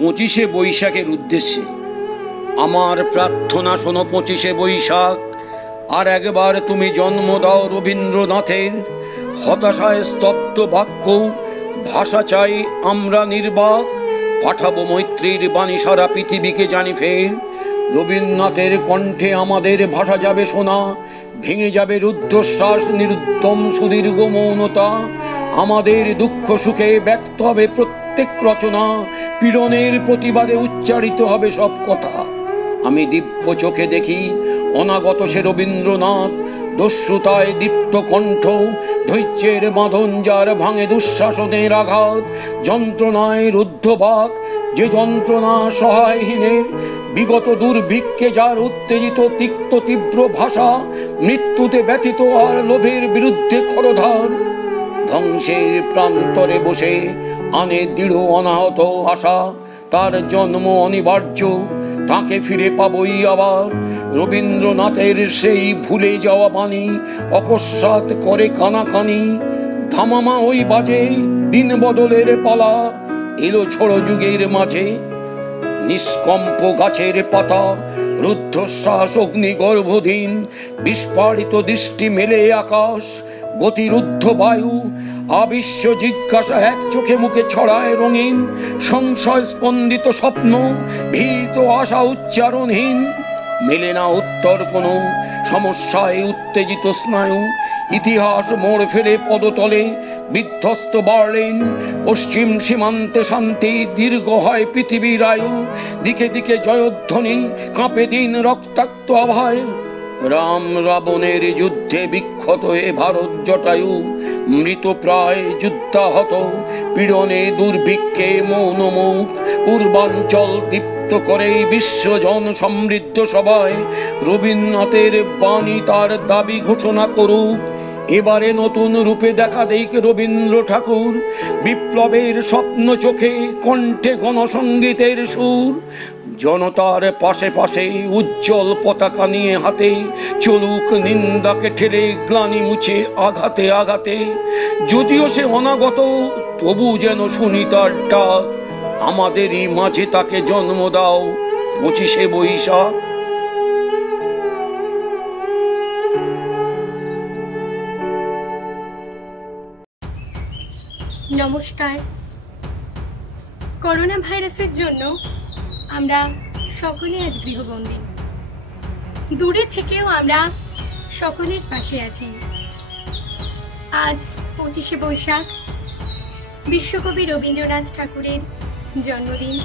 25শে বৈশাখের উদ্দেশ্যে আমার প্রার্থনা শোনো। 25শে বৈশাখ আর একবার তুমি জন্ম দাও রবীন্দ্রনাথের হতাশায় স্তব্ধ বাক্য। ভাষা চাই আমরা নির্বাক, পাঠাবো মৈত্রীর বাণী সারা পৃথিবীকে জানি ফের। রবীন্দ্রনাথের কণ্ঠে আমাদের ভাষা যাবে শোনা, ভেঙে যাবে রুদ্ধশ্বাস নিরুদ্যম সুদীর্ঘ মৌনতা। আমাদের দুঃখ সুখে ব্যক্ত হবে প্রত্যেক রচনা, পীড়নের প্রতিবাদে উচ্চারিত হবে সব কথা। আমি দিব্য চোখে দেখি অনাগত সে রবীন্দ্রনাথ, দস্যুতায় দীপ্ত কণ্ঠ, ধৈর্যের বাঁধন যার ভাঙে দুঃশাসনের আঘাত, যন্ত্রণায় রুদ্ধবাক যে যন্ত্রণা সহায়হীনের, বিগত দুর্ভিক্ষে যার উত্তেজিত তিক্ত তীব্র ভাষা, মৃত্যুতে ব্যথিত আর লোভের বিরুদ্ধে খরধার। ধ্বংসের প্রান্তরে বসে আনে দৃঢ় অনাহত আশা, তার জন্ম অনিবার্য, তাকে ফিরে পাবই আবার। রবীন্দ্রনাথের সেই ভুলে যাওয়া বাণী অকস্মাৎ করে কানাকানি, ধামামা ওই বাজে দিন বদলের পালা, এলো ঝড় যুগের মাঝে। নিষ্কম্প গাছের পাতা, রুদ্ধশ্বাস অগ্নিগর্ভধীন, বিস্ফারিত দৃষ্টি মেলে আকাশ, গতিরুদ্ধ বায়ু, আবিশ্ব জিজ্ঞাসা এক চোখে মুখে ছড়ায় রঙিন, সংশয় স্পন্দিত স্বপ্ন, ভীত আশা উচ্চারণহীন। মেলে না উত্তর কোনো সমস্যায় উত্তেজিত স্নায়ু, ইতিহাস মোড় ফেলে পদতলে বিধ্বস্ত বার্লিন। পশ্চিম সীমান্তে শান্তি দীর্ঘ হয় পৃথিবীর আয়ু, দিকে দিকে জয়ধ্বনি কাঁপে দিন রক্তাক্ত আভায়। রাম রাবণের যুদ্ধে বিক্ষত এ ভারত জটায়ু, মৃত প্রায় যুদ্ধাহত, পীড়নে দুর্ভিক্ষে মৌনমুখ। পূর্বাঞ্চল দীপ্ত করে বিশ্বজন সমৃদ্ধ সবাই, রবীন্দ্রনাথের বাণী তার দাবি ঘোষণা করুক। এবারে নতুন রূপে দেখা দেখ রবীন্দ্র ঠাকুর, বিপ্লবের স্বপ্ন চোখে, কণ্ঠে গণসঙ্গীতের সুর। জনতার পাশে পাশে উজ্জ্বল পতাকা নিয়ে হাতে, চলুক নিন্দাকে ঠেলে গ্লানি মুছে আঘাতে আঘাতে। যদিও সে অনাগত তবু যেন শুনি তার ডাক, আমাদেরই মাঝে তাকে জন্ম দাও 25শে বৈশাখ। নমস্কার। করোনা ভাইরাসের জন্য আমরা সকলে আজ গৃহবন্দী। দূরে থেকেও আমরা সকলের পাশে আছি। আজ 25শে বৈশাখ, বিশ্বকবি রবীন্দ্রনাথ ঠাকুরের জন্মদিন।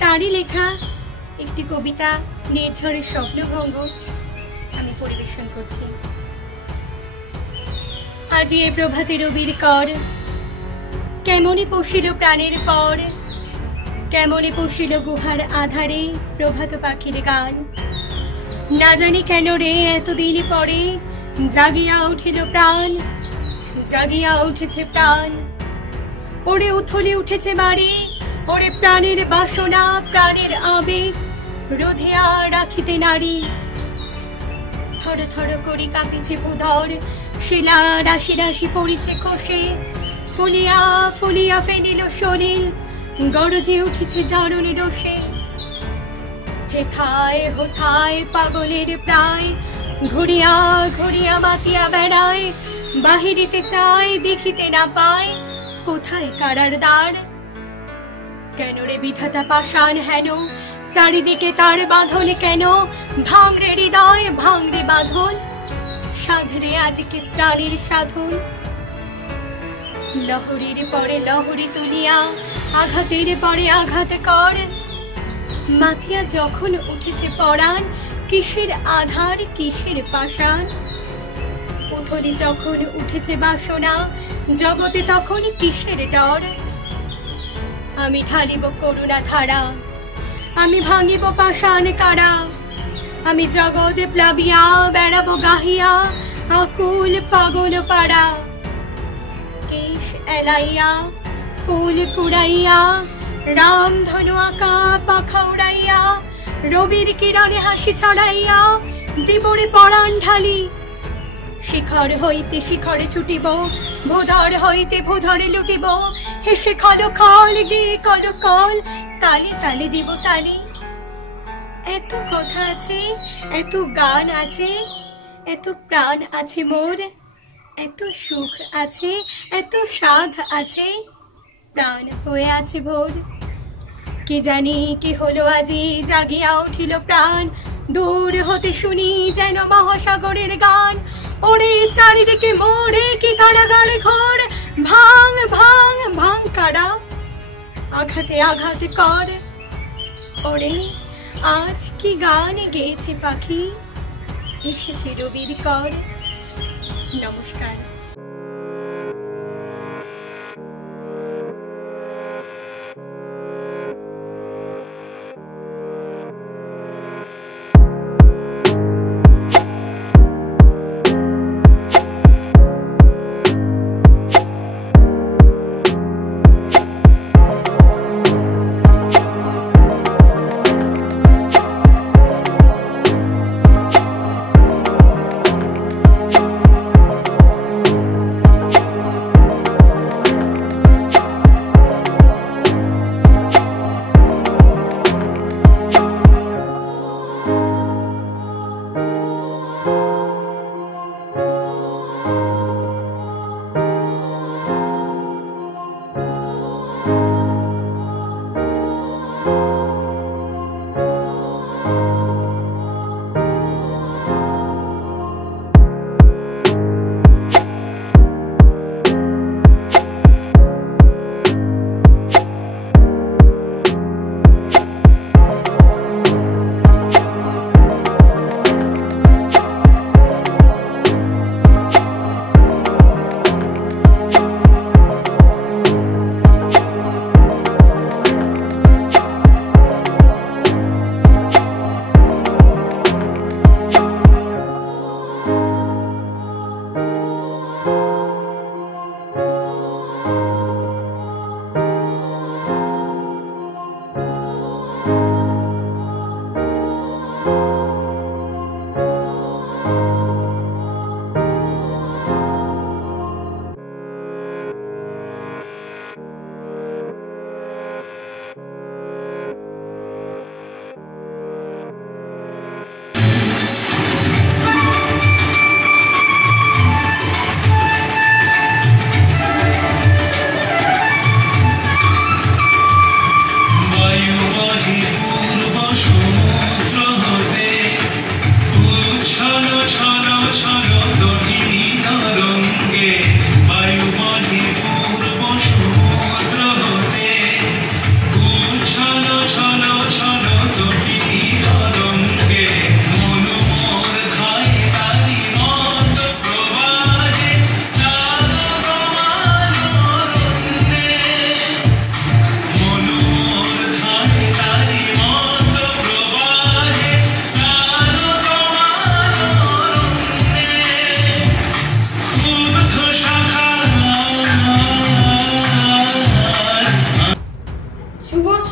তারই লেখা একটি কবিতা নির্ঝরের স্বপ্নভঙ্গ আমি পরিবেশন করছি। আজি এ প্রভাতে রবির কর, কেমনে পশিল প্রাণের পর, কেমনে পশিল গুহার আধারে প্রভাত পাখির গান। না জানি কেন রে এতদিন পরে জাগিয়া উঠিল প্রাণ, জাগিয়া উঠেছে প্রাণ। ওরে উথলে উঠেছে বাড়ি, ওরে প্রাণের বাসনা প্রাণের আবেগ রোধিয়া রাখিতে নারী। থর থর করি কাঁপিছে ভূধর, শিলা রাশি রাশি পড়িছে খসে, ফুলিয়া ফুলিয়া ফেনিল সলিল, গরজে উঠেছে দারুণ রোষে। হেথায় হোথায় পাগলের প্রায়, ঘুরিয়া ঘুরিয়া বাঁচিয়া বেড়ায়। বাহিরিতে চায় দেখিতে না পায়, কোথায় কারার দ্বার। কেন রে বিধাতা পাষাণ হেন, চারিদিকে তার বাঁধন কেন। ভাঙরে হৃদয় ভাঙরে বাঁধন, সাধরে আজকে প্রাণীর সাধন। লহরীর পরে লহরী তুলিয়া, আঘাতের পরে আঘাত কর। মাথিয়া যখন উঠেছে পরাণ, কিসের আধার কিসের পাষাণ। উথলি যখন উঠেছে বাসনা, জগতে তখন কিসের ডর। আমি ঢালিব করুণা ধারা, আমি ভাঙিব পাষাণ কারা। আমি জগতে প্লাবিয়া বেড়াবো গাহিয়া, আকুল পাগল পাড়া। কেশ এলাইয়া ফুল কুড়াইয়া, রাম ধনু আঁকা পাখা উড়াইয়া। রবির কিরণে হাসি ছড়াইয়া, দিবরে পরাণ ঢালি। শিখর হইতে শিখরে ছুটিব, ভূধর হইতে ভূধরে লুটিব, হেসে খলো খল গিয়ে কলো কল, তালে তালে দিব তালে। এত কথা আছে, এত গান আছে, এত প্রাণ আছে মোর, এত সুখ আছে, এত সাধ আছে, প্রাণ হয়ে আছে ভোর। কি জানি কি হলো আজি, জাগিয়া উঠিল প্রাণ, দূর হতে শুনি যেন মহাসাগরের গান। ওরে চারিদিকে মোরে কি কারাগার ঘর, ভাঙ ভাঙ ভাঙ কারা, আঘাতে আঘাত কর। ওরে আজ কি গান গেয়েছে পাখি, এসেছে রবির কর। নমস্কার।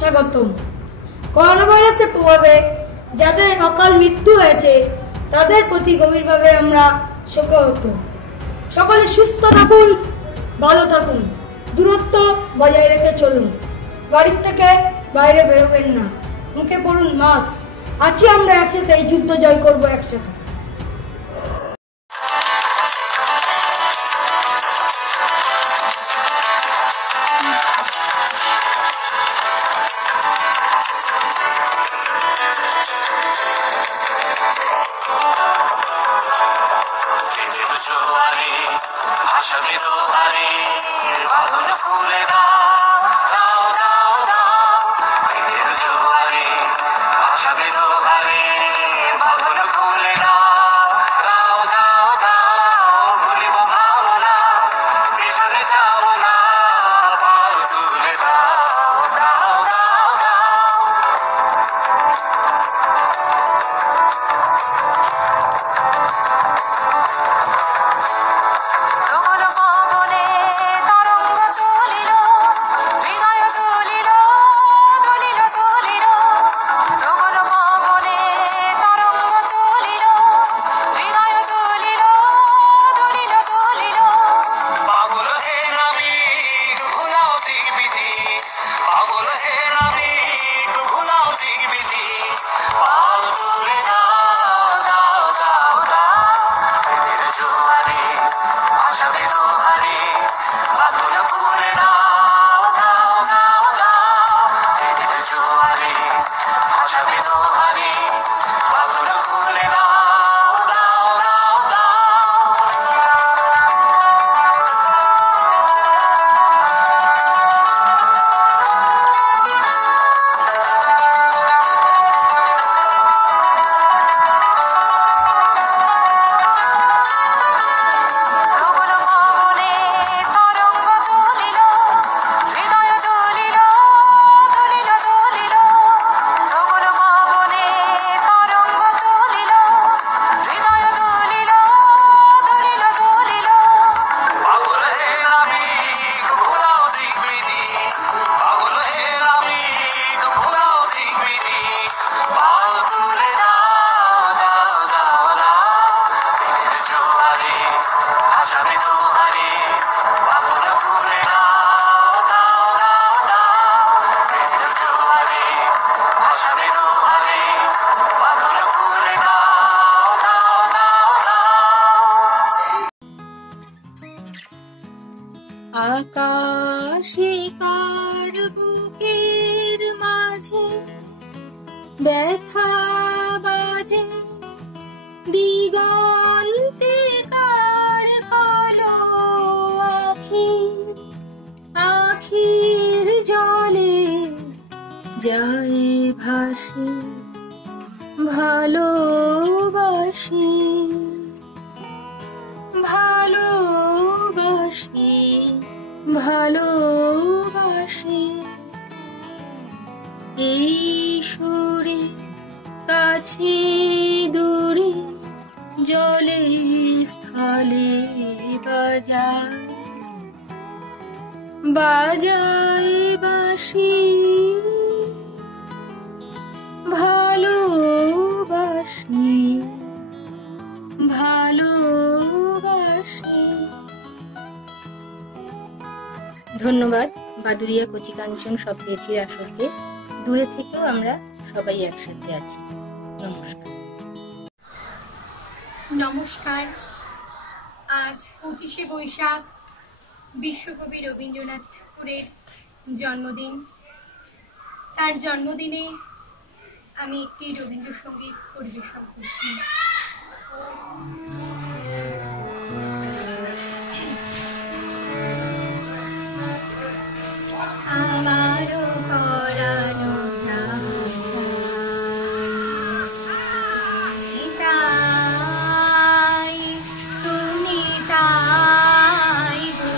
স্বাগতম। করোনা ভাইরাসের প্রভাবে যাদের অকাল মৃত্যু হয়েছে তাদের প্রতি গভীরভাবে আমরা শোকাহত। সকলে সুস্থ থাকুন, ভালো থাকুন, দূরত্ব বজায় রেখে চলুন, বাড়ির থেকে বাইরে বেরোবেন না, মুখে পড়ুন মাস্ক। আছি আমরা একসাথে, এই যুদ্ধ জয় করবো একসাথে। আকাশে কার বুকের মাঝে ব্যথা বাজে, দিগন্তে কার কালো আখি, আখির জলে যায় ভাসি, ভালোবাসি, ভালোবাসি, ভালোবাসি। এই সুরে কাছে দূরে জলে স্থলে বাজায়, বাজায় বাঁশি, ভালোবাসি, ভালোবাসি। ধন্যবাদ বাদুড়িয়া কচি কাঞ্চন সপ্তচির আসরকে। দূরে থেকেও আমরা সবাই একসাথে আছি। নমস্কার। নমস্কার। আজ 25শে বৈশাখ, বিশ্বকবি রবীন্দ্রনাথ ঠাকুরের জন্মদিন। তার জন্মদিনে আমি একটি রবীন্দ্রসঙ্গীত পরিবেশন করছি। আমারও পরানো তাই, তুমি তাই গো,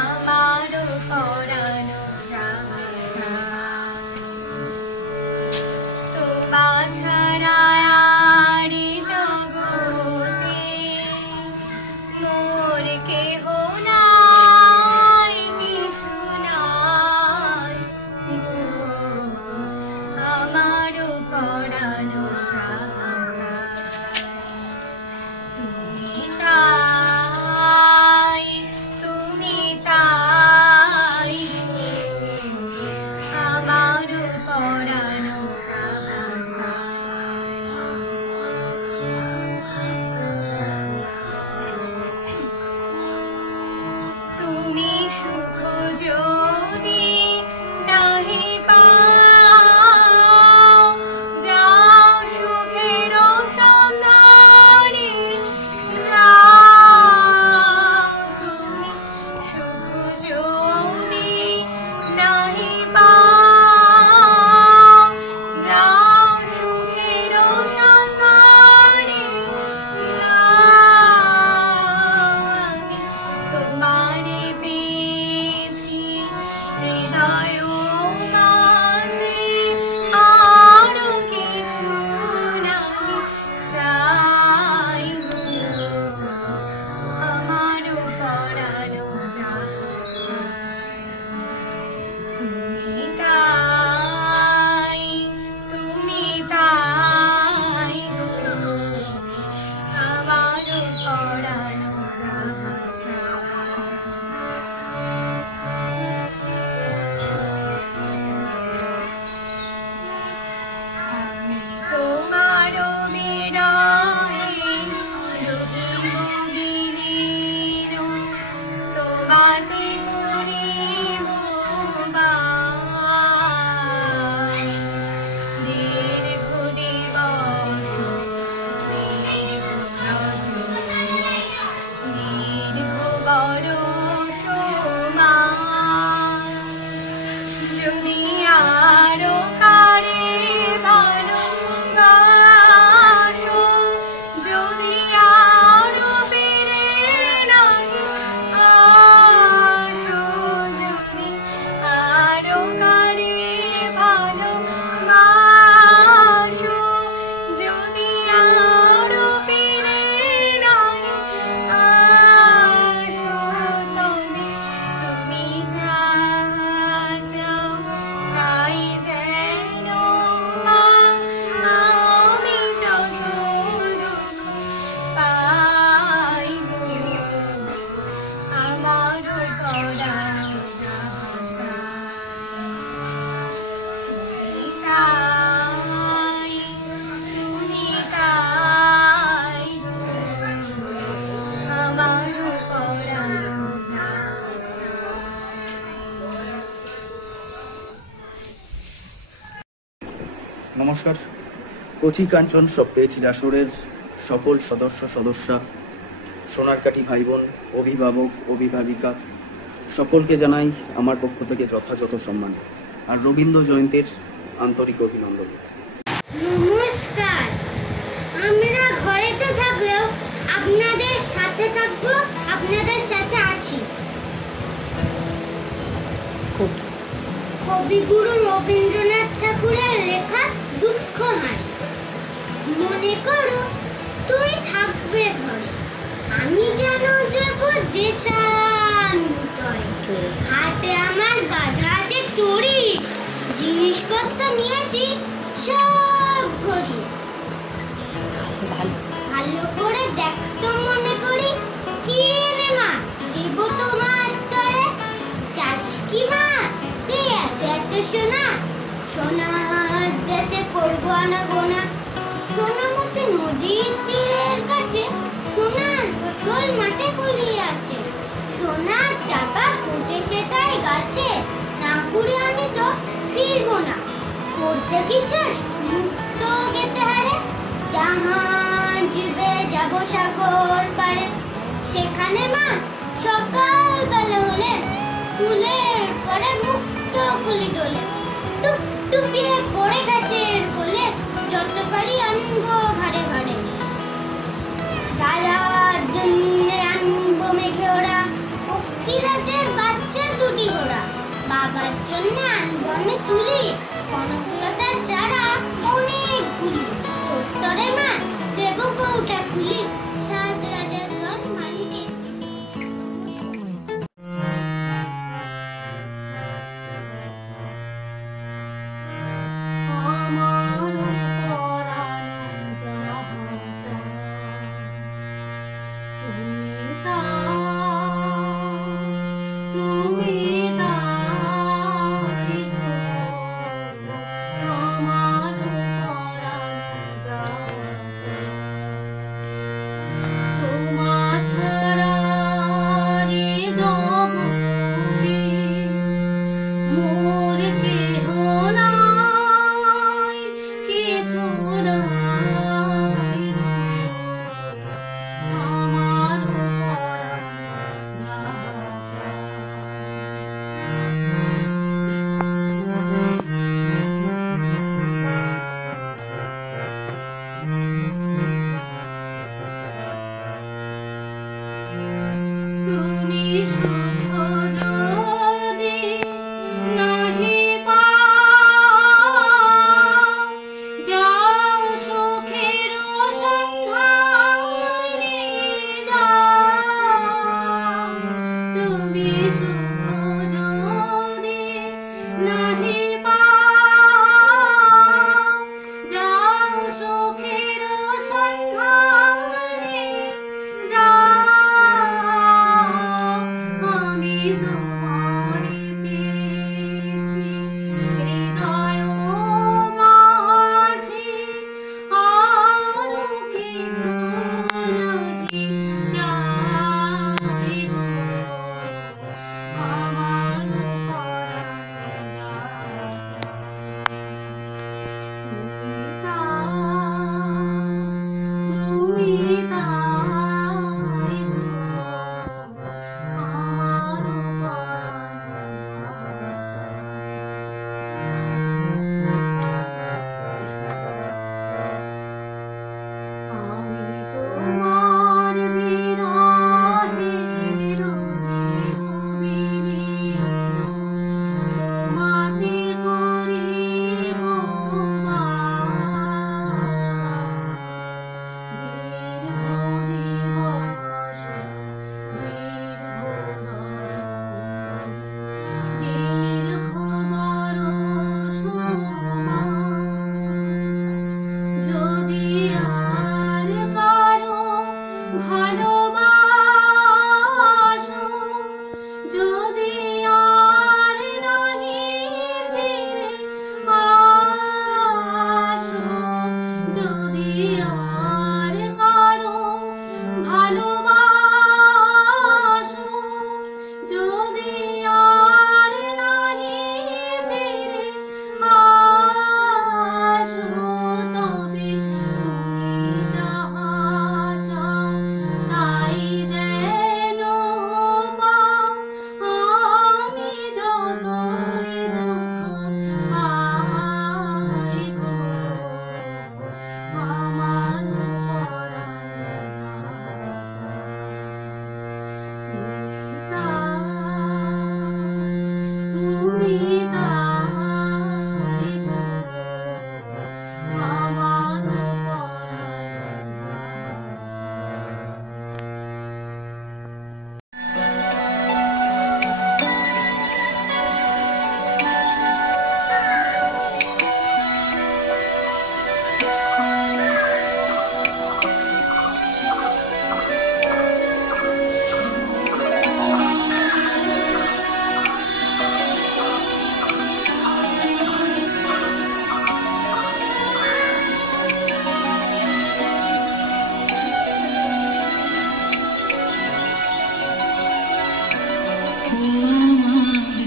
আমারও পরানো তো বাছাড়া নমস্কার। কচি কাঞ্চন সব পেয়েছি আসরের সকল সদস্যা, সোনারকাঠি ভাই বোন, অভিভাবক, অভিভাবিকা সকলকে জানাই আমার পক্ষ থেকে যথাযথ সম্মান আর রবীন্দ্র জয়ন্তীর আন্তরিক অভিনন্দন। নমস্কার। আমরা ঘরেতে থাকলেও আপনাদের সাথে থাকবো, আপনাদের সাথে আছি। কবিগুরু রবীন্দ্রনাথ ঠাকুরের লেখা দুঃখ হাই। মনে করো তুই থাকবে ঘরে, আমি যেন যাব দেশান্তরে। হাটে আমার গাধা আছে তরি, জিনিসপত্র নিয়েছি সব ভরি। ভালো করে দেখতো মনে করি, কি এনে মা দেব তোমার তরে। চাষ কি মা দে এত এত সোনা, সোনার দেশে করবো আনাগোনা। সোনামতি নদীর তীরের কাছে সোনার ফসল মাঠে ফলিয়ে আছে। সোনার চাপা ফুটেছে তাই গাছে, না করে আমি তো ফিরবো না। করতে কি চাস মুক্ত গেতে হারে, জাহাজ বে যাব সাগর পারে। সেখানে মা সকাল বেলা হলে ফুলের পরে মুক্ত কুলি দোলে। টুকটুকিয়ে পড়ে গাছের কোলে, যত পারি আনবো ভারে ভারে। দাদার জন্য আনবো মেঘে ওরা, পক্ষীরাজের বাচ্চা দুটি ঘোড়া। বাবার জন্য আনবো আমি তুলি, কনকলতার চারা অনেকগুলি। তোরে মা দেব কৌটা খুলি, সাত রাজার ধন মানিয়ে।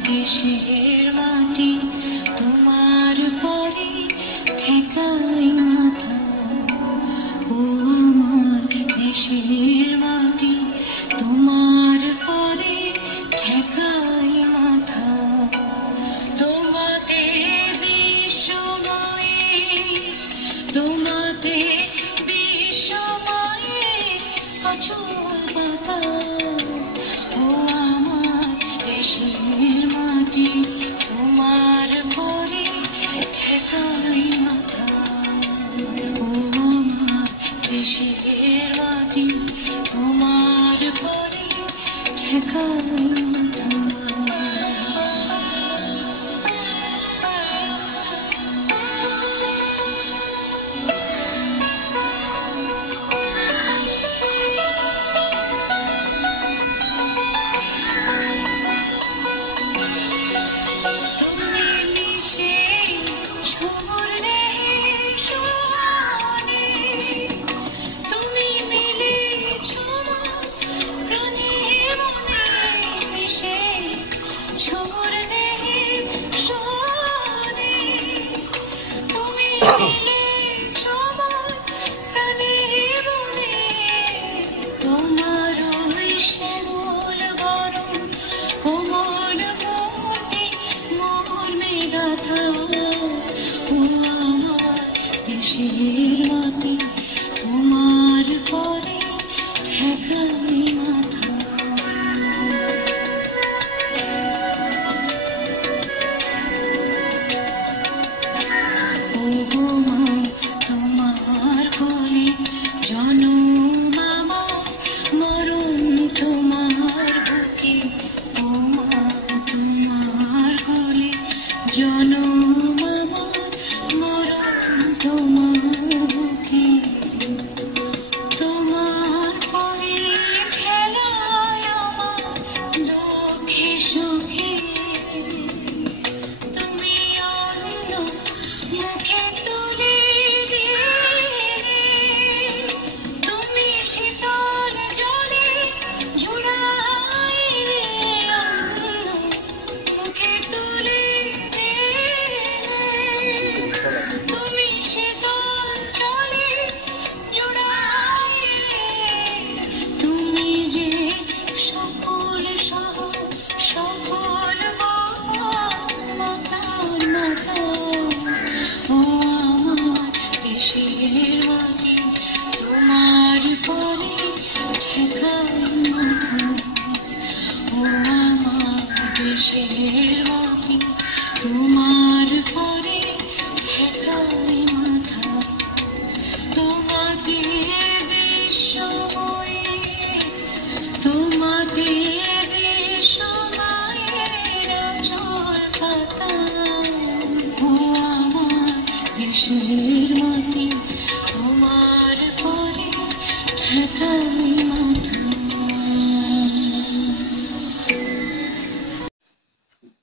দেশের মাটি তোমার পরে ঠেকাই মাথা, ও আমার দেশের মাটি তোমার পরে ঠেকাই মাথা। তোমাতে বিশ্বময়ে, তোমাতে বিশ্বময়ে অচল পাতা, ও আমার দেশের মাটি তোমার পরে ঠেকাই মাথা, ও আমার দেশের মাটি তোমার পরে ঠেকাই মাথা।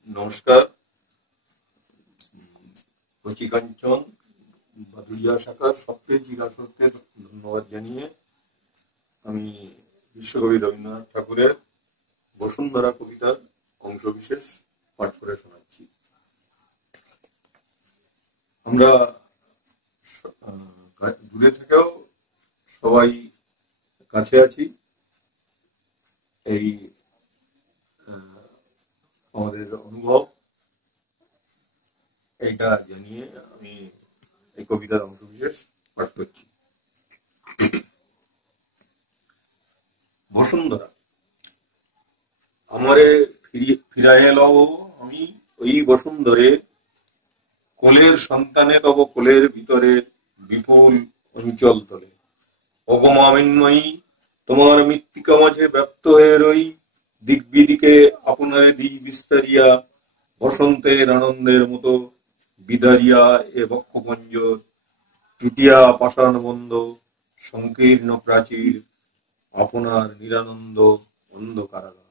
নমস্কার। কচিকাঞ্চন বাদুড়িয়া শাখার সবচেয়ে চিরাসরকে ধন্যবাদ জানিয়ে আমি বিশ্বকবি রবীন্দ্রনাথ ঠাকুরের বসুন্ধরা কবিতার অংশবিশেষ পাঠ করে শোনাচ্ছি। আমরা দূরে থেকেও সবাই কাছে আছি, এই আমাদের অনুভব এইটা জানিয়ে আমি এই কবিতার অংশবিশেষ পাঠ করছি। বসুন্ধরা। আমারে ফিরাইয়া লও আমি ওই বসুন্ধরে, কোলের সন্তানে তব কোলের ভিতরে বিপুল অঞ্চল তলে। অগমামিন্ময়ী তোমার মৃত্তিকা মাঝে ব্যপ্ত হয়ে রই, দিক বিদিকে আপনার দিক বিস্তারিয়া, বসন্তের আনন্দের মতো বিদারিয়া এ বক্ষপঞ্জ, টুটিয়া পাষাণ বন্ধ সংকীর্ণ প্রাচীর, আপনার নিরানন্দ অন্ধকারাগার।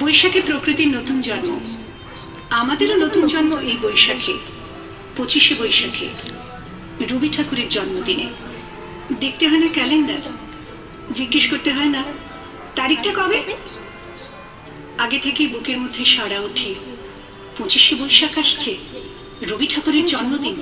বৈশাখে প্রকৃতির নতুন জন্ম, আমাদেরও নতুন জন্ম এই বৈশাখে, 25শে বৈশাখে। রবি ঠাকুরের জন্মদিনে। দেখতে হয় না ক্যালেন্ডার, জিজ্ঞেস করতে হয় না তারিখটা কবে, আগে থেকেই বুকের মধ্যে সাড়া ওঠে 25শে বৈশাখ আসছে, রবি ঠাকুরের জন্মদিন।